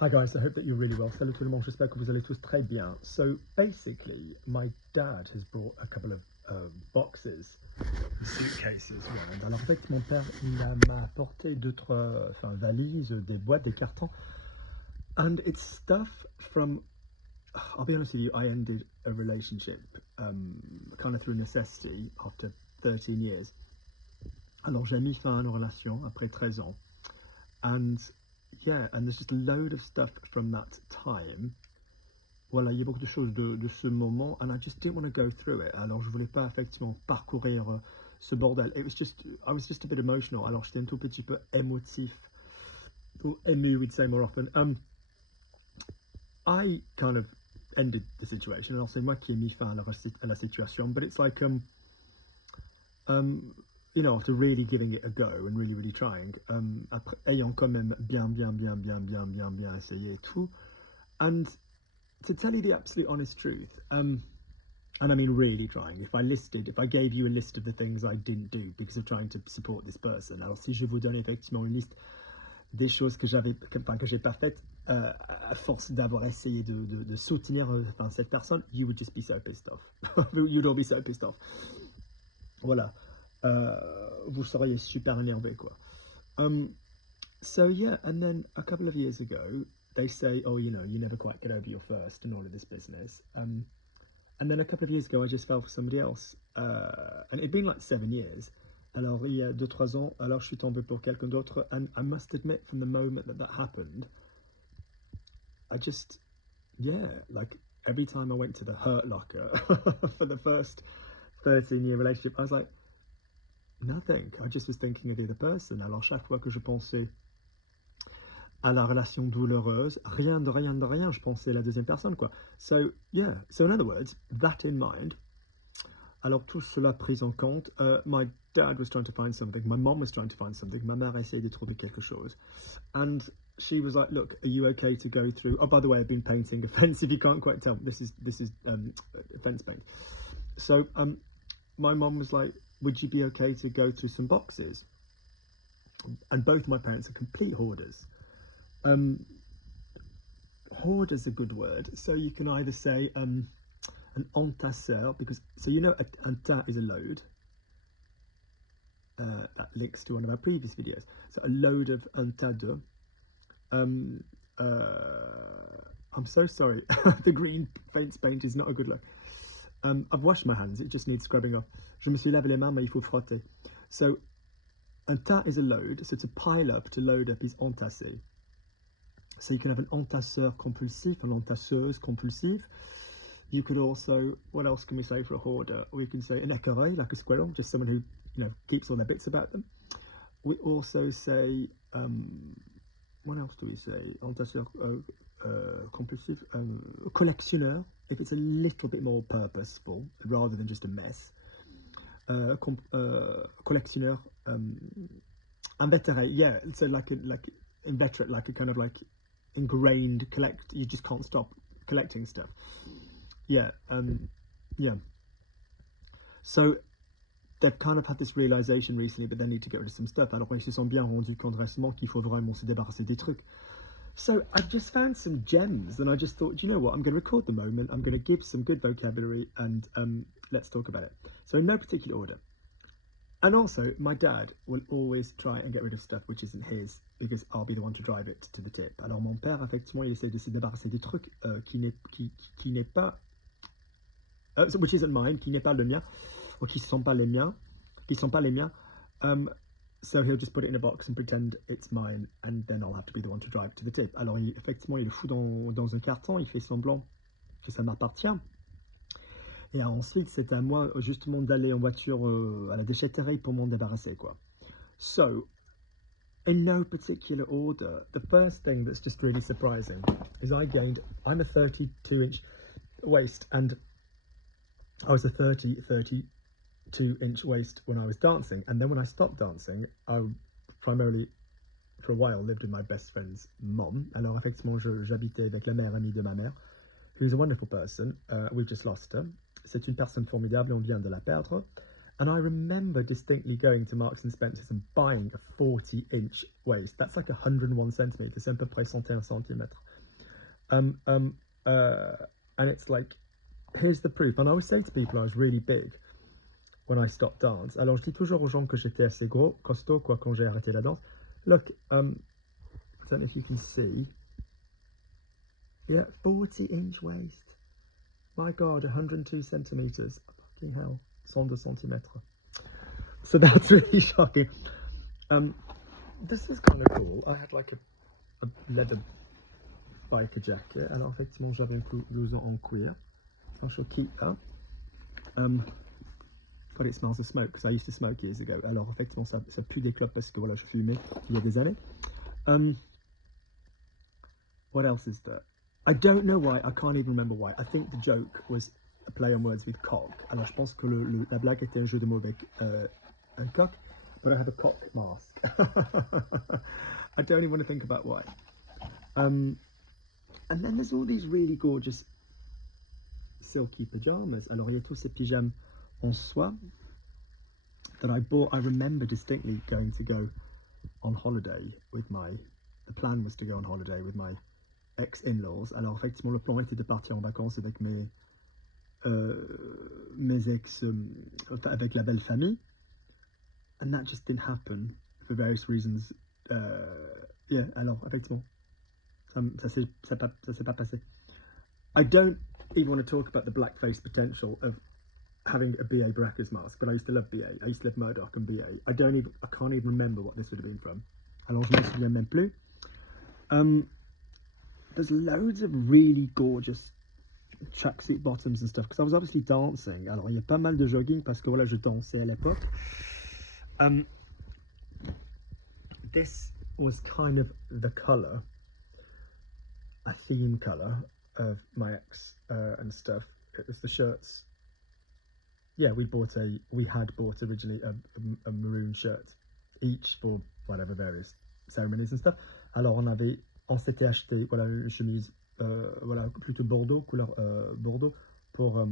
Hi guys, I hope that you're really well. Salut tout le monde, j'espère que vous allez tous très bien. So basically, my dad has brought a couple of boxes, suitcases. Yeah. Alors en fait, mon père m'a apporté d'autres valises, des boîtes, des cartons. And it's stuff from, I'll be honest with you, I ended a relationship kind of through necessity after 13 years. Alors j'ai mis fin à une relation après 13 ans. And yeah, and there's just a load of stuff from that time. Voilà, il y a beaucoup de choses de ce moment, and I just didn't want to go through it. Alors je voulais pas effectivement parcourir ce bordel. I was just a bit emotional. Alors j'étais un tout petit peu émotif, ou ému, we'd say more often. I kind of ended the situation. Alors c'est moi qui ai mis fin à la situation, but it's like you know, after really giving it a go and really trying, après, ayant quand même bien essayé et tout. And to tell you the absolute honest truth, and I mean really trying, if I gave you a list of the things I didn't do because of trying to support this person, alors si je vous donne effectivement une liste des choses que j'ai pas faites à force d'avoir essayé de soutenir cette personne, you would just be so pissed off. You'd all be so pissed off. Voilà. Vous seriez super énervé, quoi. So yeah, and then a couple of years ago, they say, oh, you know, you never quite get over your first and all of this business. And then a couple of years ago, I just fell for somebody else. And it'd been like 7 years. Alors, il y a 2-3 ans, alors je suis tombé pour quelqu'un d'autre. And I must admit, from the moment that happened, I just, yeah, like every time I went to the hurt locker for the first 13-year relationship, I was like, nothing. I just was thinking of the other person. Alors chaque fois que je pensais à la relation douloureuse, rien de rien, je pensais à la deuxième personne, quoi. So yeah, so in other words, that in mind, alors tout cela pris en compte, my dad was trying to find something, my mom was trying to find something, ma mère essayait de trouver quelque chose, and she was like, look, are you okay to go through, oh by the way, I've been painting a fence, if you can't quite tell, this is fence paint. So my mom was like, would you be okay to go through some boxes? And both my parents are complete hoarders. Hoard is a good word. So you can either say an entasseur, because, so you know, un tas is a load. That links to one of our previous videos. So a load of un tas de. I'm so sorry. The green fence paint is not a good look. I've washed my hands, it just needs scrubbing off. Je me suis lavé les mains, mais il faut frotter. So, un tas is a load, so to pile up, to load up is entasser. So you can have an entasseur compulsif, an entasseuse compulsive. You could also, what else can we say for a hoarder? We can say an écureuil, like a squirrel, just someone who, you know, keeps all their bits about them. We also say, what else do we say? Entasseur compulsif, collectionneur, if it's a little bit more purposeful rather than just a mess. Collectionneur, invétéré, yeah, so like inveterate, like a kind of like ingrained you just can't stop collecting stuff. Yeah, yeah. So they've kind of had this realization recently, but they need to get rid of some stuff. Alors ils se sont bien rendus compte récemment qu'il faut vraiment se débarrasser des trucs. So I've just found some gems, and I just thought, do you know what? I'm going to record the moment. I'm going to give some good vocabulary, and let's talk about it. So in no particular order. And also, my dad will always try and get rid of stuff which isn't his, because I'll be the one to drive it to the tip. Alors mon père, effectivement, il essaie de se débarrasser des trucs qui n'est pas, which isn't mine, qui n'est pas le mien, ou qui sont pas les miens, qui sont pas les miens. So he'll just put it in a box and pretend it's mine, and then I'll have to be the one to drive to the tip. Alors effectivement, il le fout dans un carton, il fait semblant que ça m'appartient. Et ensuite, c'est à moi justement d'aller en voiture à la déchetterie pour m'en débarrasser, quoi. So, in no particular order, the first thing that's just really surprising is I'm a 32-inch waist, and I was a 32-inch waist when I was dancing, and then when I stopped dancing, I primarily, for a while, lived with my best friend's mom. Alors effectivement, j'habitais avec la mère amie de ma mère, who's a wonderful person. We've just lost her. C'est une personne formidable, on vient de la perdre. And I remember distinctly going to Marks and Spencer's and buying a 40-inch waist. That's like 101 centimeters, c'est à peu près 101 centimètres. And it's like, here's the proof. And I always say to people I was really big when I stopped dance. Alors je dis toujours aux gens que j'étais assez gros, costaud, quoi, quand j'ai arrêté la danse. Look, I don't know if you can see. Yeah, 40-inch waist. My God, 102 centimeters. Fucking hell, 102 centimeters. So that's really shocking. This is kind of cool. I had like a leather biker jacket. Alors effectivement, j'avais un blouson en cuir. I shall keep that. But it smells of smoke because I used to smoke years ago. Alors effectivement, ça pue des clopes parce que voilà, je fumais il y a des années. What else is there? I don't know why. I can't even remember why. I think the joke was a play on words with cock. Alors je pense que la blague était un jeu de mots avec un coq, but I have a cock mask. I don't even want to think about why. And then there's all these really gorgeous silky pajamas. Alors il y a tous ces pyjamas en soie that I bought. I remember distinctly going to go on holiday with the plan was to go on holiday with my ex-in-laws. Alors effectivement le plan était de partir en vacances avec mes ex, avec la belle famille, and that just didn't happen for various reasons. Yeah, alors effectivement ça s'est pas passé. I don't even want to talk about the blackface potential of having a B.A. Baracus mask, but I used to love B.A. I used to love Murdoch and B.A. I can't even remember what this would have been from. Alors je me souviens même plus. There's loads of really gorgeous tracksuit bottoms and stuff because I was obviously dancing. Alors il y a pas mal de jogging parce que voilà, je dansais à l'époque. This was kind of the colour, a theme colour of my ex and stuff. It was the shirts. Yeah, we had bought originally a maroon shirt each for whatever various ceremonies and stuff. Alors on s'était acheté voilà une chemise voilà plutôt bordeaux, couleur bordeaux pour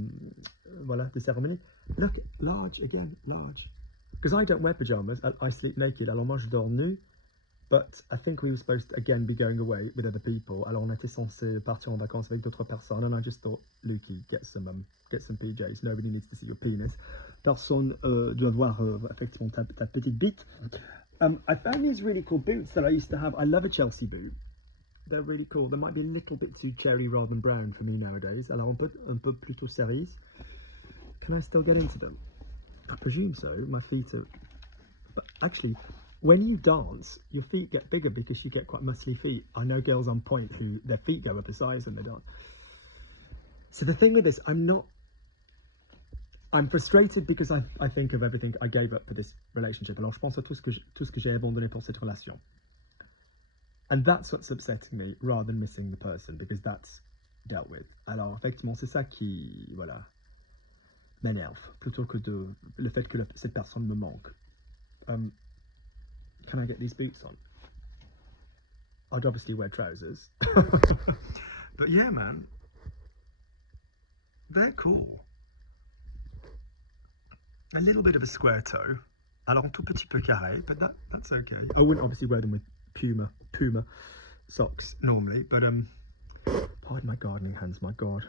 voilà des cérémonies. Look, large again, large. Because I don't wear pajamas, I sleep naked. Alors moi je dors nu. But I think we were supposed to again be going away with other people. Alors on était censé partir en vacances avec d'autres personnes, and I just thought, Lukey, get some PJs. Nobody needs to see your penis. Personne doit voir effectivement ta petite bite. I found these really cool boots that I used to have. I love a Chelsea boot. They're really cool. They might be a little bit too cherry rather than brown for me nowadays. Alors un peu plutôt cerise. Can I still get into them? I presume so. My feet are. But actually, when you dance, your feet get bigger because you get quite muscly feet. I know girls on point who their feet go up a size when they dance. So the thing with this, I'm frustrated because I think of everything I gave up for this relationship. Alors je pense à tout ce que j'ai abandonné pour cette relation. And that's what's upsetting me rather than missing the person because that's dealt with. Alors effectivement, c'est ça qui, voilà, m'énerve plutôt que le fait que cette personne me manque. Can I get these boots on? I'd obviously wear trousers. But yeah, man, they're cool. A little bit of a square toe. Alors un tout petit peu carré, but that's okay. I wouldn't obviously wear them with Puma socks normally, but pardon my gardening hands, my God.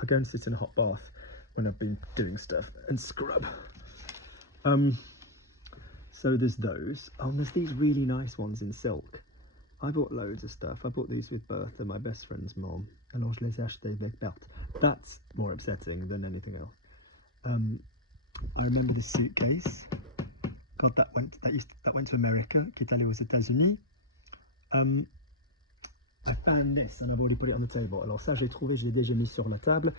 I go and sit in a hot bath when I've been doing stuff and scrub. So there's those. Oh, and there's these really nice ones in silk. I bought loads of stuff. I bought these with Bertha, my best friend's mom. Alors je les ai achetés avec Berthe. That's more upsetting than anything else. I remember this suitcase. God, that went to America, qui est allé aux États-Unis. I found this and I've already put it on the table. Alors ça, j'ai trouvé, je l'ai déjà mis sur la table.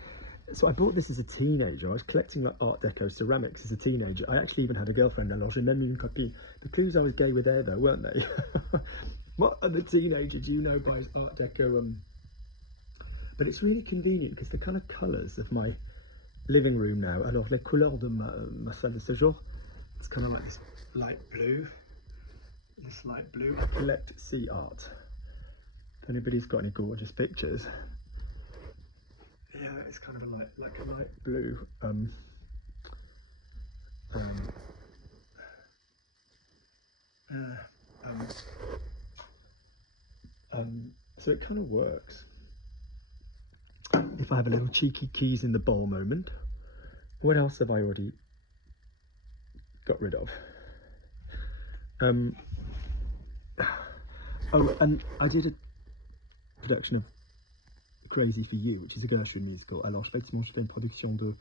So I bought this as a teenager. I was collecting like Art Deco ceramics as a teenager. I actually even had a girlfriend. Alors j'ai même eu une copine. The clues I was gay were there though, weren't they? What other teenager do you know buys Art Deco? But it's really convenient because the kind of colours of my living room now. Alors les couleurs de ma salle de séjour. It's kind of like this light blue. This light blue. I collect sea art. If anybody's got any gorgeous pictures. Yeah, it's kind of like a light blue. So it kind of works. If I have a little cheeky keys in the bowl moment, what else have I already got rid of? Oh, and I did a production of Crazy for You, which is a Gershwin musical. Alors, effectivement, je fais une production de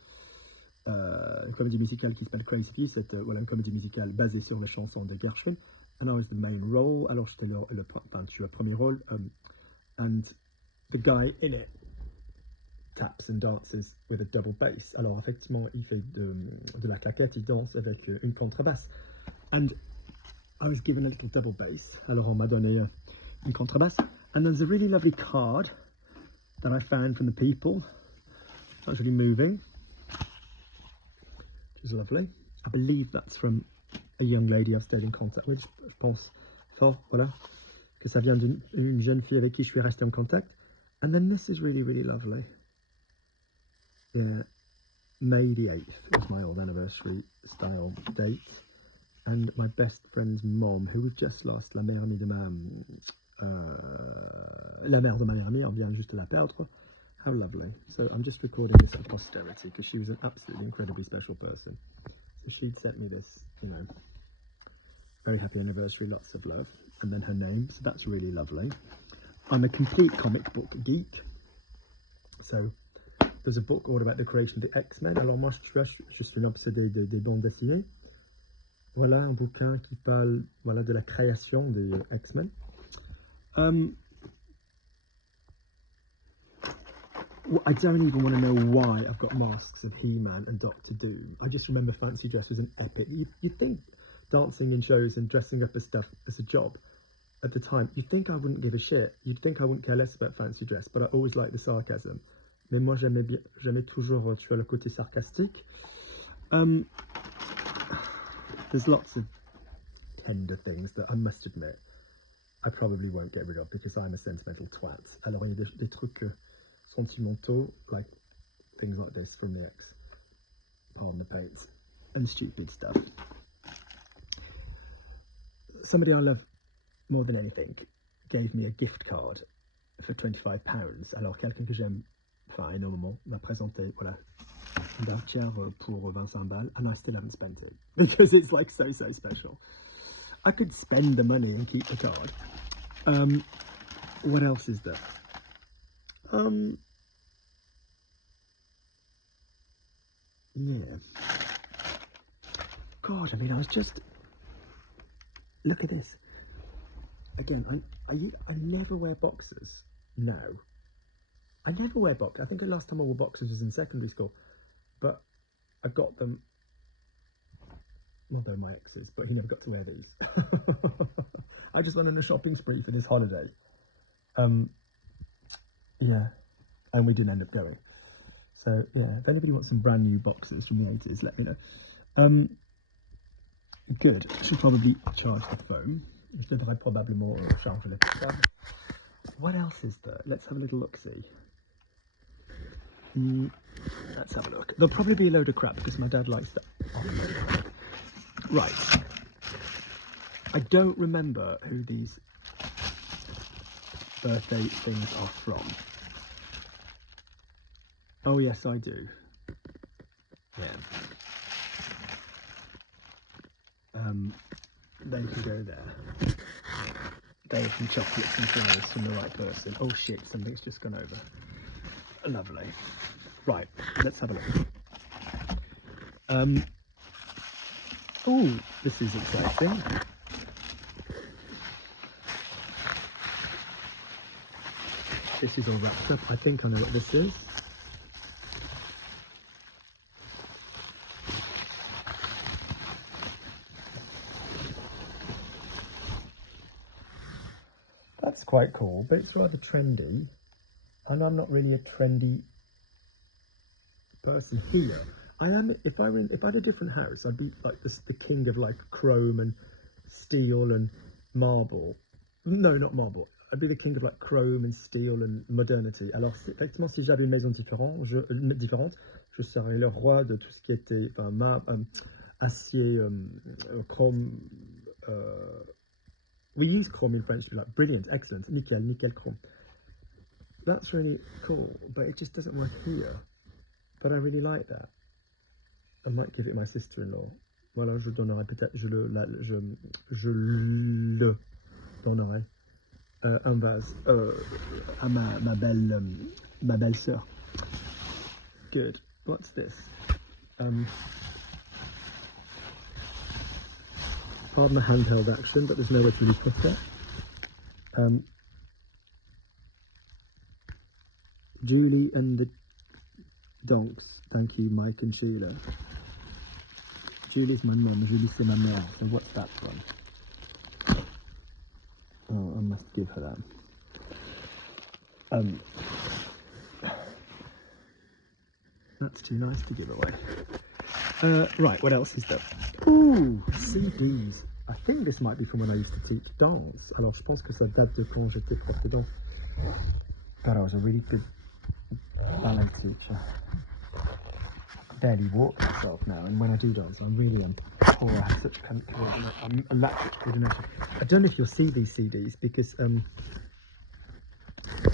comédie musicale qui s'appelle Crazy for You. C'est voilà, une comédie musicale basée sur les chansons de Gershwin. And I was the main role. Alors, j'étais le premier rôle. And the guy in it taps and dances with a double bass. Alors, effectivement, il fait de la claquette, il danse avec une contrebasse. And I was given a little double bass. Alors, on m'a donné une contrebasse. And there's a really lovely card that I found from the people. That's really moving, which is lovely. I believe that's from a young lady I've stayed in contact with. Je pense fort, voilà, que ça vient d'une jeune fille avec qui je suis resté en contact. And then this is really, really lovely. Yeah, May the 8th was my old anniversary style date. And my best friend's mom, who we've just lost, la mère de ma meilleure amie, on vient juste de la perdre. How lovely. So I'm just recording this for posterity because she was an absolutely incredibly special person. So she'd sent me this, you know, very happy anniversary, lots of love, and then her name. So that's really lovely. I'm a complete comic book geek. So there's a book all about the creation of the X-Men. Alors moi, je suis un obsédé des bandes dessinées. Voilà un bouquin qui parle, voilà, de la création des X-Men. I don't even want to know why I've got masks of He-Man and Doctor Doom. I just remember fancy dress was an epic. You'd think dancing in shows and dressing up as stuff as a job at the time, you'd think I wouldn't give a shit. You'd think I wouldn't care less about fancy dress, but I always liked the sarcasm. Mais moi, j'aimais toujours, tu vois, le côté sarcastique. There's lots of tender things that I must admit I probably won't get rid of because I'm a sentimental twat. Alors, il y a des trucs sentimentaux, like things like this from the ex, pardon the paints, and stupid stuff. Somebody I love more than anything gave me a gift card for £25. Alors, quelqu'un que j'aime, enfin, énormément, m'a présenté, voilà, un voucher pour 25 balles, and I still haven't spent it because it's like so special. I could spend the money and keep the card. What else is there? Yeah. God, I mean, I was just, look at this. Again, I never wear boxers. No. I never wear boxers. I think the last time I wore boxers was in secondary school, but I got them, well, they're my ex's, but he never got to wear these. I just went on a shopping spree for this holiday. Yeah, and we didn't end up going. So yeah, if anybody wants some brand new boxes from the 80s, let me know. Good. I should probably charge the phone. Je devrais probablement charger le portable. What else is there? Let's have a little look-see. Let's have a look. There'll probably be a load of crap because my dad likes that. Right. I don't remember who these birthday things are from. Oh yes, I do. Yeah. They can go there. They have some chocolates and flowers from the right person. Oh shit, something's just gone over. Lovely. Right, let's have a look. Oh, this is exciting. This is all wrapped up. I think I know what this is. That's quite cool, but it's rather trendy, and I'm not really a trendy person here. I am. If I had a different house, I'd be like the king of like chrome and steel and marble. No, not marble. I'd be the king of like chrome and steel and modernity. Alors, effectivement, si j'avais une maison différente, je serais le roi de tout ce qui était, enfin, acier, chrome. We use chrome in French to be like brilliant, excellent, nickel, nickel chrome. That's really cool, but it just doesn't work here. But I really like that. I might give it my sister-in-law. Voilà, je donnerai peut-être, je le donnerai un vase à ma belle sœur. Good. What's this? Pardon the handheld action, but there's nowhere to really put it. Julie and the donks. Thank you, Mike and Sheila. Julie's my mum, Julie c'est ma mère. So what's that from? Oh, I must give her that. That's too nice to give away. Right, what else is there? Ooh, CDs. I think this might be from when I used to teach dance. Alors, je pense que ça date de quand j'étais prof de danse. God, I was a really good ballet teacher. Barely walk myself now, and when I do dance, I'm really oh, I have such a lack of coordination. I don't know if you'll see these CDs because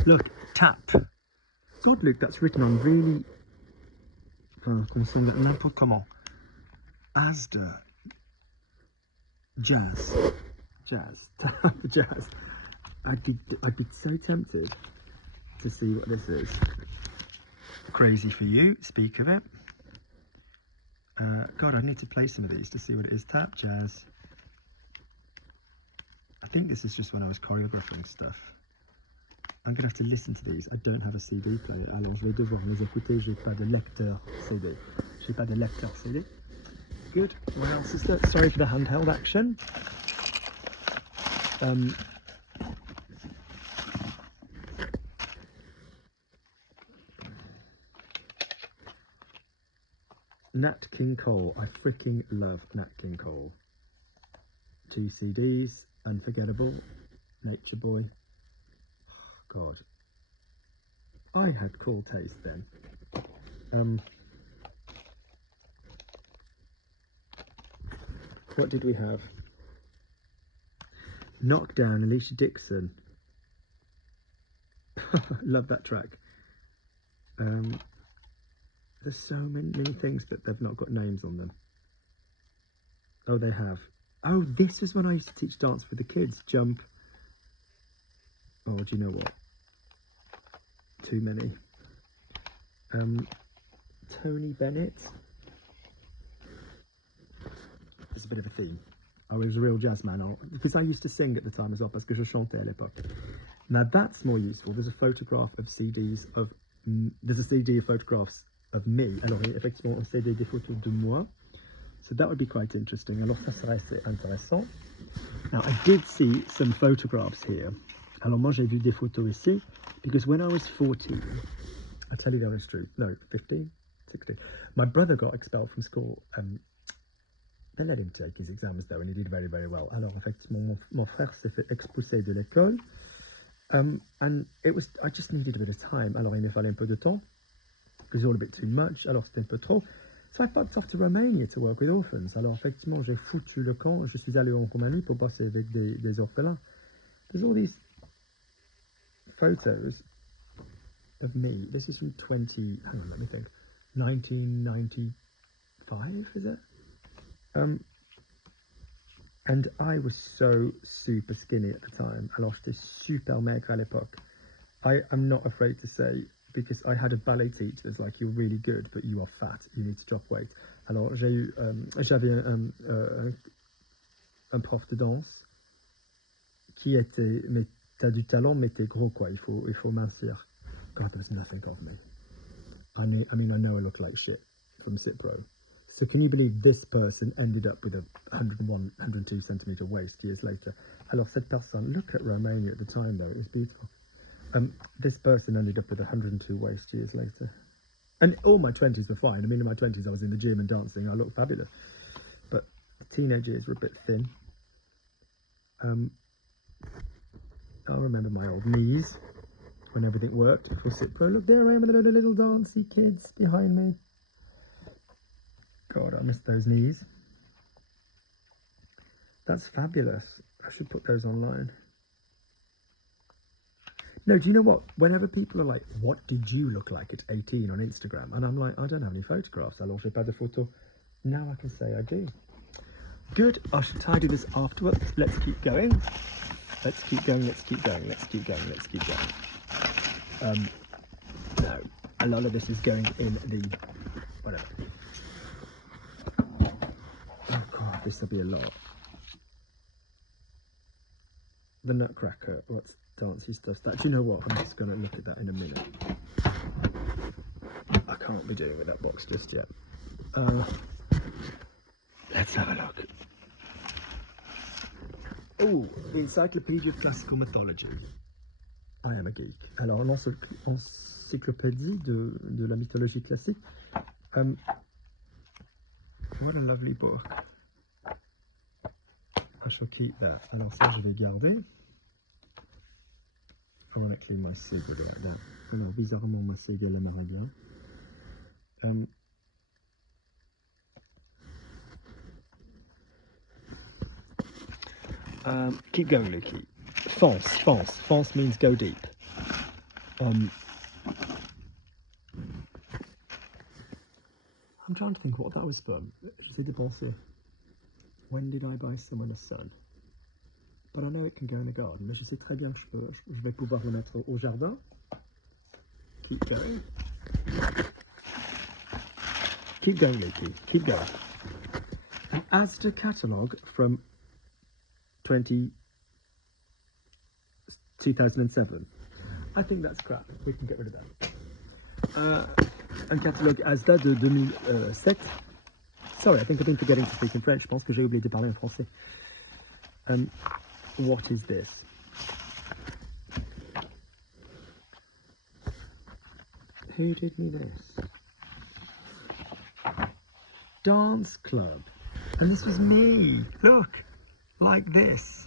look, tap. God, look, that's written on really. N'importe comment. Asda. Jazz. Tap jazz. I'd be so tempted to see what this is. Crazy for you, speak of it. God, I need to play some of these to see what it is. Tap jazz. I think this is just when I was choreographing stuff. I'm going to have to listen to these. I don't have a CD player. Alors, je vais devoir les écouter. J'ai pas de lecteur CD. J'ai pas de lecteur CD. Good. What else is there? Sorry for the handheld action. Nat King Cole. I freaking love Nat King Cole. 2 CDs. Unforgettable. Nature Boy. Oh, God. I had cool taste then. What did we have? Knockdown, Alicia Dixon. Love that track. There's so many things, but they've not got names on them. Oh, they have. Oh, this was when I used to teach dance for the kids. Jump. Oh, do you know what? Too many. Tony Bennett. There's a bit of a theme. I was a real jazz man, because I used to sing at the time as well, parce que je chantais à l'époque. Now that's more useful. There's a photograph of CDs of, there's a CD of photographs of me. Alors effectivement, un CD des photos de moi. So that would be quite interesting. Alors ça serait assez intéressant. Now I did see some photographs here. Alors moi j'ai vu des photos ici, because when I was 14, I tell you that is true. No, 15, 16. My brother got expelled from school. They let him take his exams though, and he did very, very well. Alors effectivement, mon frère s'est fait expulser de l'école. And it was, I just needed a bit of time. Alors il me fallait un peu de temps. It was all a bit too much. Alors c'était un peu trop. So I bucked off to Romania to work with orphans. Alors effectivement, j'ai foutu le camp. Je suis allé en Roumanie pour bosser avec des orphelins. There's all these photos of me. This is from hang on, let me think, 1995, is it? And I was so super skinny at the time. Alors j'étais super maigre à l'époque. I am not afraid to say, because I had a ballet teacher that's like, you're really good, but you are fat, you need to drop weight. Alors j'avais un prof de danse qui était, mais t'as du talent, mais t'es gros quoi, il faut mincir. God, there was nothing of me. I mean, I know I look like shit from Cipro. So can you believe this person ended up with a 101, 102 centimetre waist years later? Alors cette personne, look at Romania at the time though, it was beautiful. This person ended up with 102 waist years later. And all my 20s were fine. I mean, in my 20s I was in the gym and dancing, I looked fabulous. But the teenage years were a bit thin. I remember my old knees when everything worked before Cipro. Look, there I am with a load of little dancey kids behind me. God, I miss those knees. That's fabulous. I should put those online. No, do you know what? Whenever people are like, what did you look like at 18 on Instagram? And I'm like, I don't have any photographs. Alors, j'ai pas de photos. Now I can say I do. Good. I should tidy this afterwards. Let's keep going. Let's keep going. Let's keep going. Let's keep going. Let's keep going. No, a lot of this is going in the whatever. Oh God, this will be a lot. The Nutcracker. What's dancey stuff? That. Do you know what? I'm just going to look at that in a minute. I can't be doing with that box just yet. Let's have a look. Oh, Encyclopedia of Classical Mythology. I am a geek. Alors, l'encyclopédie de la mythologie classique. What a lovely book. I shall keep that. Alors ça, je vais garder. Ironically, my sig will be like that. Alors, bizarrement, ma sig, elle aimerait bien. Keep going, Lukey. Fonce, fonce. Fonce means go deep. I'm trying to think what that was from. J'essaie de penser. When did I buy someone a son? But I know it can go in the garden. Mais je sais très bien que je vais pouvoir le mettre au jardin. Keep going. Keep going, Lukey. Keep going. An Asda catalogue from 2007. I think that's crap. We can get rid of that. Un catalogue Asda de 2007. Sorry, I think I've been forgetting to speak in French. Je pense que j'ai oublié de parler en français. What is this? Who did me this? Dance club. And this was me. Look, like this.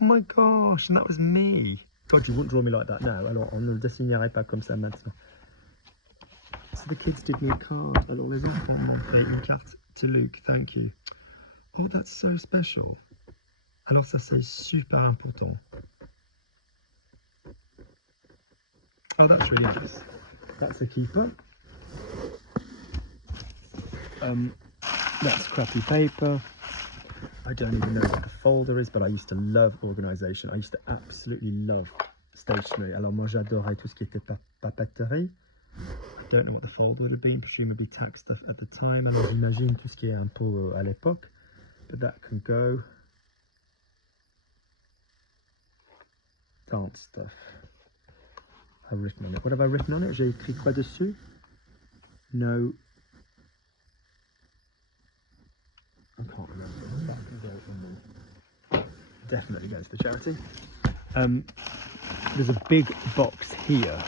Oh my gosh, and that was me. God, you wouldn't draw me like that now. Alors, on ne le dessinerait pas comme ça maintenant. So the kids did me a card. Alors, les enfants m'ont fait une carte to Luke. Thank you. Oh, that's so special. Alors, ça, c'est super important. Oh, that's really nice. That's a keeper. That's crappy paper. I don't even know what the folder is, but I used to love organisation. I used to absolutely love stationery. Alors moi j'adorais tout ce qui était papeterie. I don't know what the folder would have been, presumably tax stuff at the time. Alors j'imagine tout ce qui est impôt à l'époque, but that can go. Dance stuff. I've written on it. What have I written on it? J'ai écrit quoi dessus? No. I can't remember. That can go in the, definitely goes to charity. There's a big box here.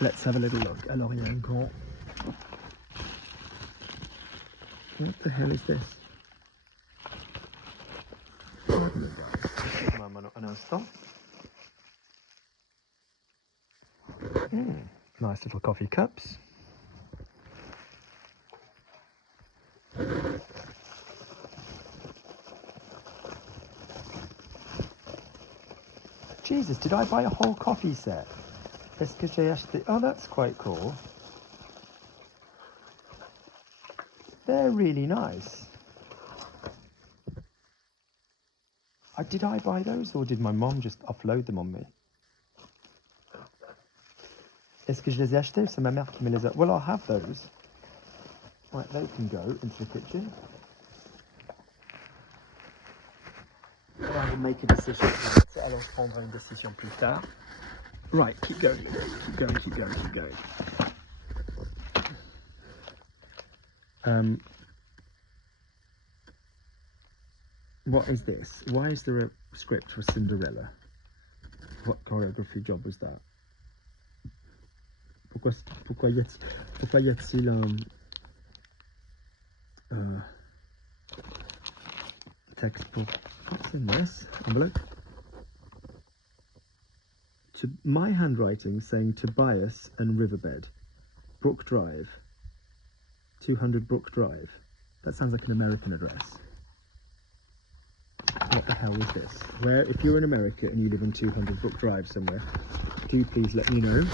Let's have a little look. Alors, il y a un grand. What the hell is this? Un instant. Nice little coffee cups. Jesus, did I buy a whole coffee set? Est-ce que j'ai acheté? Oh, that's quite cool. They're really nice. Did I buy those or did my mom just offload them on me? Est-ce que je les ai achetés ou c'est ma mère qui me les a? Well, I'll have those. Right, they can go into the kitchen. I will make a decision. Alors, je prendrai une décision plus tard. Right, keep going, keep going, keep going, keep going. What is this? Why is there a script for Cinderella? What choreography job was that? Pourquoi y a-t-il un texte pour... What's in this envelope? To my handwriting saying Tobias and Riverbed, Brook Drive, 200 Brook Drive. That sounds like an American address. What the hell is this? Where, if you're in America and you live on 200 Brook Drive somewhere, do please let me know.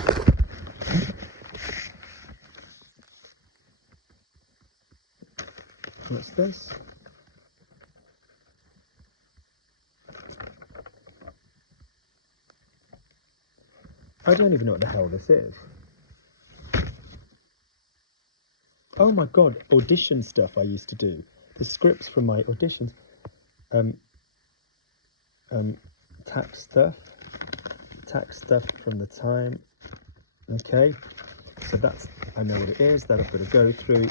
What's this? I don't even know what the hell this is. Oh my god, audition stuff I used to do. The scripts from my auditions. Tax stuff from the time. Okay, so that's, I know what it is, that I've got to go through.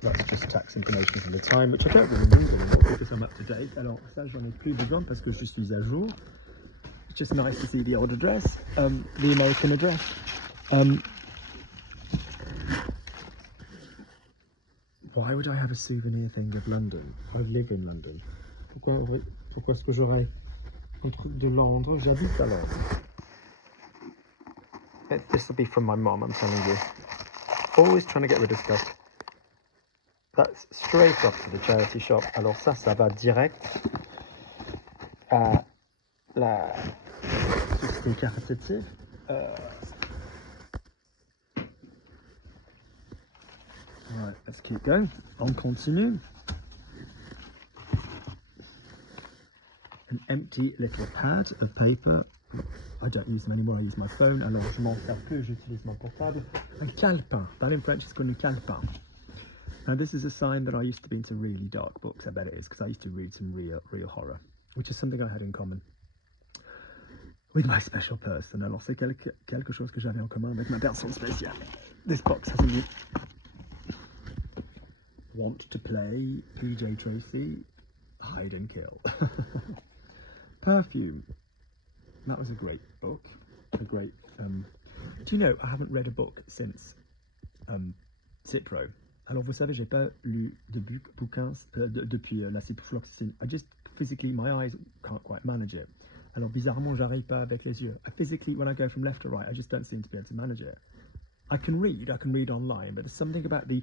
That's just tax information from the time, which I don't really need anymore because I'm up to date. Alors ça, j'en ai plus besoin parce que je suis à jour. It's just nice to see the old address, the American address. Why would I have a souvenir thing of London? I live in London. Pourquoi est-ce que j'aurais un truc de Londres? J'habite à Londres. This will be from my mom, I'm telling you. Always trying to get rid of stuff. That's straight off to the charity shop. Alors ça va direct à la société caritative. Right, let's keep going. On continue. An empty little pad of paper. I don't use them anymore, I use my phone. Alors je m'en sers plus, j'utilise mon portable. Un calepin. That in French is called un calepin. Now this is a sign that I used to be into really dark books. I bet it is, because I used to read some real horror, which is something I had in common with my special person. Alors c'est quelque chose que j'avais en commun avec ma personne spéciale. This box has a new Want to play, PJ Tracy, hide and kill. Perfume. That was a great book. A great. Do you know, I haven't read a book since Cipro. Alors vous savez, j'ai pas lu de bouquins depuis la ciprofloxacine. I just physically, my eyes can't quite manage it. Alors bizarrement, j'arrive pas avec les yeux. I physically, when I go from left to right, I just don't seem to be able to manage it. I can read online, but there's something about the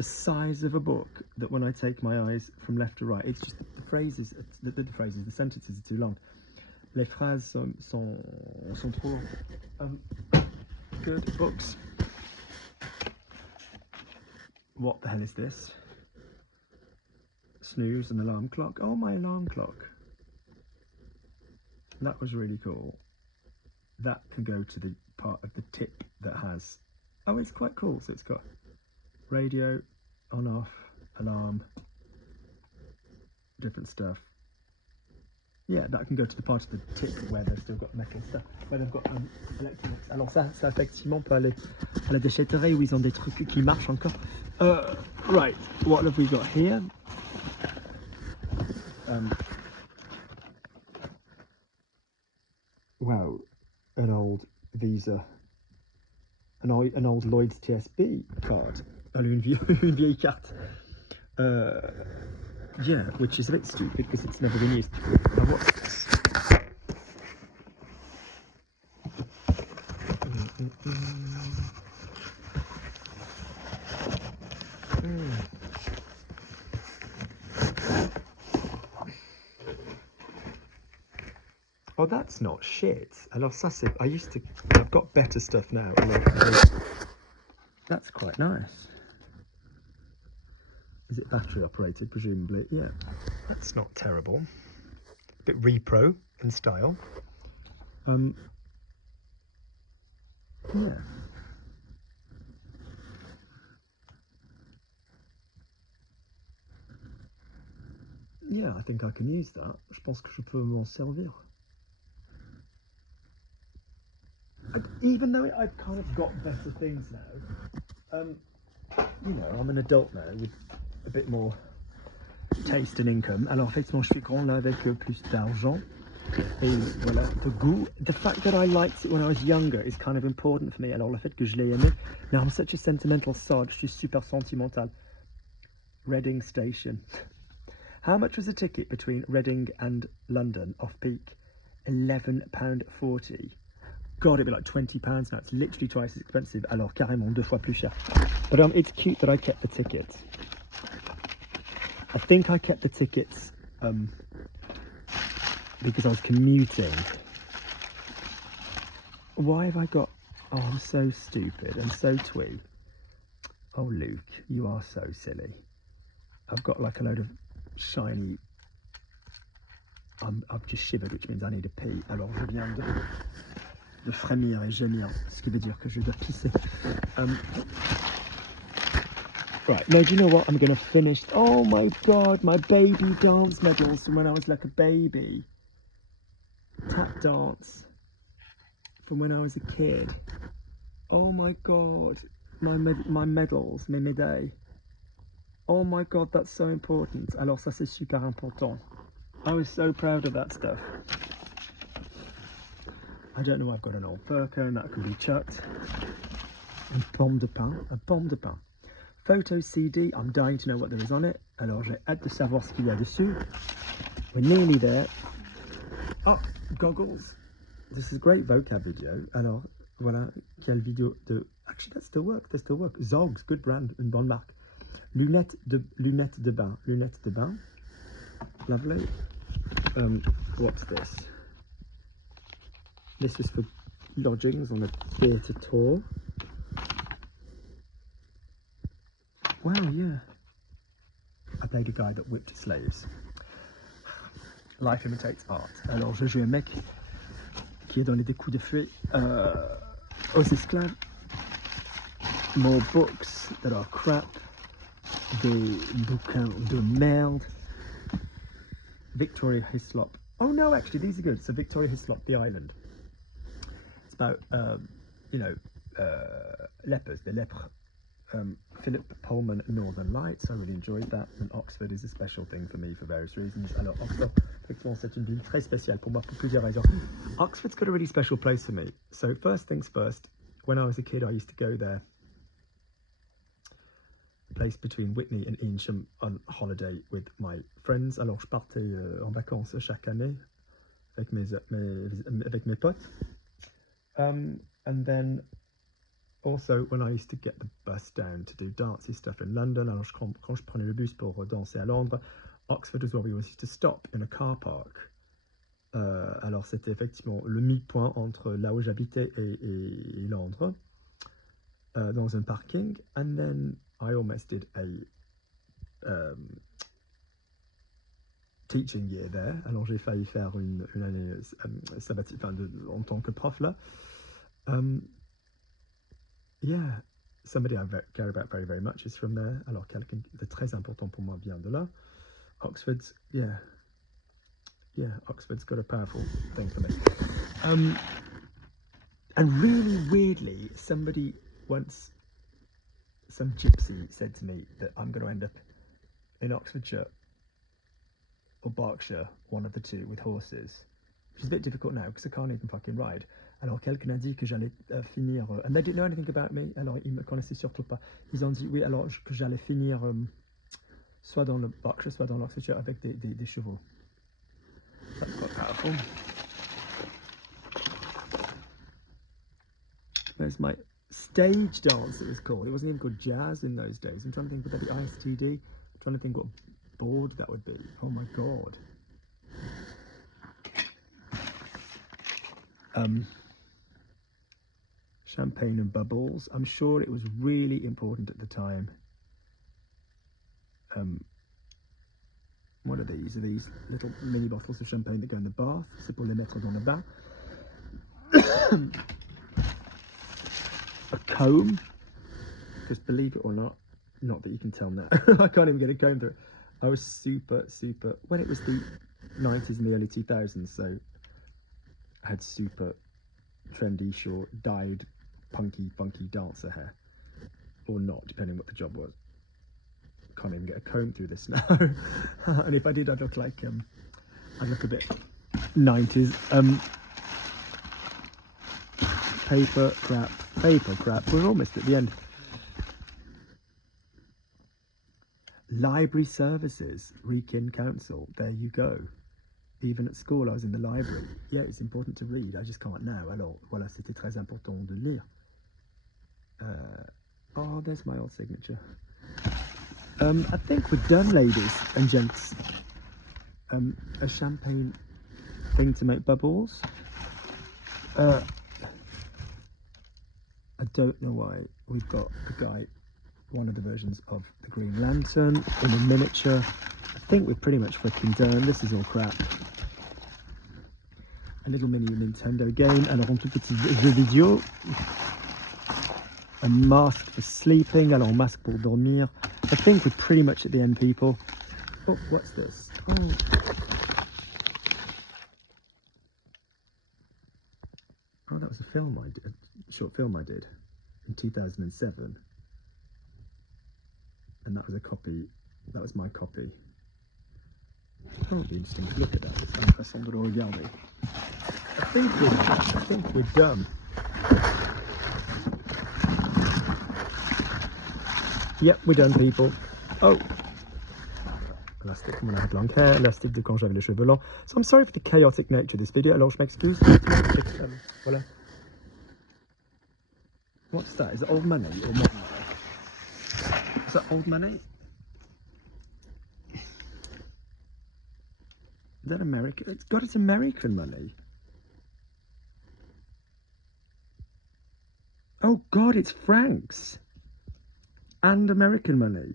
size of a book that when I take my eyes from left to right, it's just the phrases, the sentences are too long. Les phrases sont trop long. Good books. What the hell is this? Snooze and alarm clock. Oh, my alarm clock. That was really cool. That can go to the part of the tip that has, oh, it's quite cool. So it's got radio, on, off, alarm, different stuff. Yeah, that can go to the part of the tip where they've still got metal stuff, where they've got electronics. Alors ça effectivement peut aller à la déchetterie où ils ont des trucs qui marchent encore. Right, what have we got here? Wow, an old Visa, an old Lloyd's TSB card. Une vieille carte. Yeah, which is a bit stupid because it's never been used. Now what's this? Oh, that's not shit. Alors ça c'est, I've got better stuff now. That's quite nice. Is it battery operated, presumably? Yeah, that's not terrible. A bit repro in style. Yeah. Yeah, I think I can use that. Je pense que je peux m'en servir. Even though I've kind of got better things now, you know, I'm an adult now with a bit more taste and income. Alors effectivement, je suis grand là avec plus d'argent. Et voilà, the goût. The fact that I liked it when I was younger is kind of important for me. Alors le fait que je l'ai aimé. Now I'm such a sentimental sod. Je suis super sentimental. Reading Station. How much was a ticket between Reading and London off peak? £11.40. God, it'd be like £20 now. It's literally twice as expensive. Alors carrément 2 fois plus cher. But it's cute that I kept the tickets. I think I kept the tickets because I was commuting. Why have I got... Oh, I'm so stupid and so twee. Oh, Luke, you are so silly. I've got like a load of shiny... I've just shivered, which means I need a pee. Alors, je viens de frémir et gémir, ce qui veut dire que je dois pisser. Right, no, do you know what? I'm going to finish... Oh my God, my baby dance medals from when I was like a baby. Tap dance from when I was a kid. Oh my God, my medals, mes médailles. Oh my God, that's so important. Alors ça, c'est super important. I was so proud of that stuff. I don't know why I've got an old fur cone that can be chucked. Une pomme de pain, a pomme de pain. Photo CD, I'm dying to know what there is on it. Alors j'ai hâte de savoir ce qu'il y a dessus. We're nearly there. Oh, goggles. This is a great vocab video. Alors voilà, quelle vidéo de... Actually, that still works, Zogs, good brand, une bonne marque. Lunettes de bain, Lovely. What's this? This is for lodgings on a theatre tour. Wow, yeah. I played a guy that whipped slaves. Life imitates art. Alors, je joue un mec qui a donné des coups de fouet aux esclaves. More books that are crap. Des bouquins de merde. Victoria Hislop. Oh no, actually, these are good. So Victoria Hislop, the island. It's about, lepers, the lèpres. Philip Pullman, Northern Lights. I really enjoyed that. And Oxford is a special thing for me for various reasons. Alors, Oxford, effectivement, c'est une ville très spéciale pour moi pour plusieurs raisons. Oxford's got a really special place for me. So first things first, when I was a kid, I used to go there. Place between Whitney and Eynsham on holiday with my friends. Alors je partais en vacances chaque année avec mes potes. And then also when I used to get the bus down to do dancey stuff in London, alors quand je prenais le bus pour danser à Londres, Oxford was where we used to stop in a car park. Alors c'était effectivement le mi-point entre là où j'habitais et Londres, dans un parking. And then I almost did a teaching year there. Alors j'ai failli faire une année sabbatique, en tant que prof là. Yeah, somebody I care about very, very much is from there. Alors quelqu'un de très important pour moi vient de là. Oxford's, yeah, Oxford's got a powerful thing for me. And really weirdly, somebody once, some gypsy said to me that I'm going to end up in Oxfordshire or Berkshire, one of the two, with horses, which is a bit difficult now because I can't even fucking ride. Alors quelqu'un a dit que j'allais finir, and they didn't know anything about me, alors ils me connaissaient surtout pas. Ils ont dit oui, alors que j'allais finir soit dans le Berkshire, soit dans l'Oxfordshire avec des chevaux. That's quite powerful. There's my stage dance, it was called. It wasn't even called jazz in those days. I'm trying to think, would that be ISTD? I'm trying to think what board that would be. Oh my God. Champagne and bubbles. I'm sure it was really important at the time. What are these? Are these little mini bottles of champagne that go in the bath? C'est pour les mettre dans le bain. A comb, because believe it or not that you can tell now, I can't even get a comb through it. I was super, when it was the 90s and the early 2000s, so I had super trendy, short, dyed, punky, funky dancer hair, or not, depending what the job was. Can't even get a comb through this now. And if I did, I'd look like, I'd look a bit 90s. Paper crap, we're almost at the end. Library services, Wrekin Council, there you go. Even at school I was in the library. Yeah, it's important to read, I just can't now. Alors voilà, c'était très important de lire. Oh, there's my old signature. I think we're done, ladies and gents. A champagne thing to make bubbles. I don't know why we've got the guy, one of the versions of the Green Lantern in a miniature. I think we're pretty much freaking done. This is all crap. A little mini Nintendo game. Alors, un tout petit jeu vidéo. A mask for sleeping. Alors, un masque pour dormir. I think we're pretty much at the end, people. Oh, what's this? Oh. Oh, that was a film I did, a short film I did in 2007. And that was a copy, that was my copy. Oh, it'd be interesting to look at that. C'est intéressant de le regarder. I think we're done. Yep, we're done, people. Oh. Elastic when I had long hair, elastic de quand j'avais les cheveux longs. So I'm sorry for the chaotic nature of this video. Alors je m'excuse. Voilà. What's that? Is it old money or modern money? Is that old money? Is that American? It's got its American money. Oh God, it's francs and American money.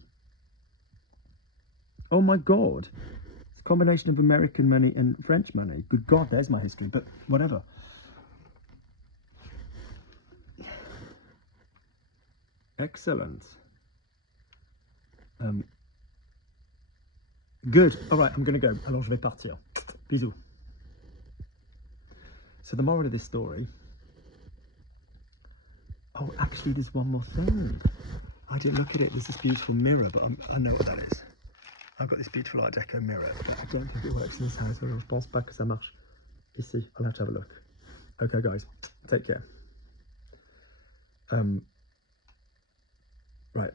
Oh my God. It's a combination of American money and French money. Good God, there's my history, but whatever. Excellent. Good. All right, I'm going to go. Alors, je vais partir. Bisous. So the moral of this story... Oh, actually, there's one more thing. I didn't look at it. There's this beautiful mirror, but I know what that is. I've got this beautiful Art Deco mirror, but I don't think it works in this house. Je pense pas que ça marche ici. I'll have to have a look. Okay, guys, take care. Right.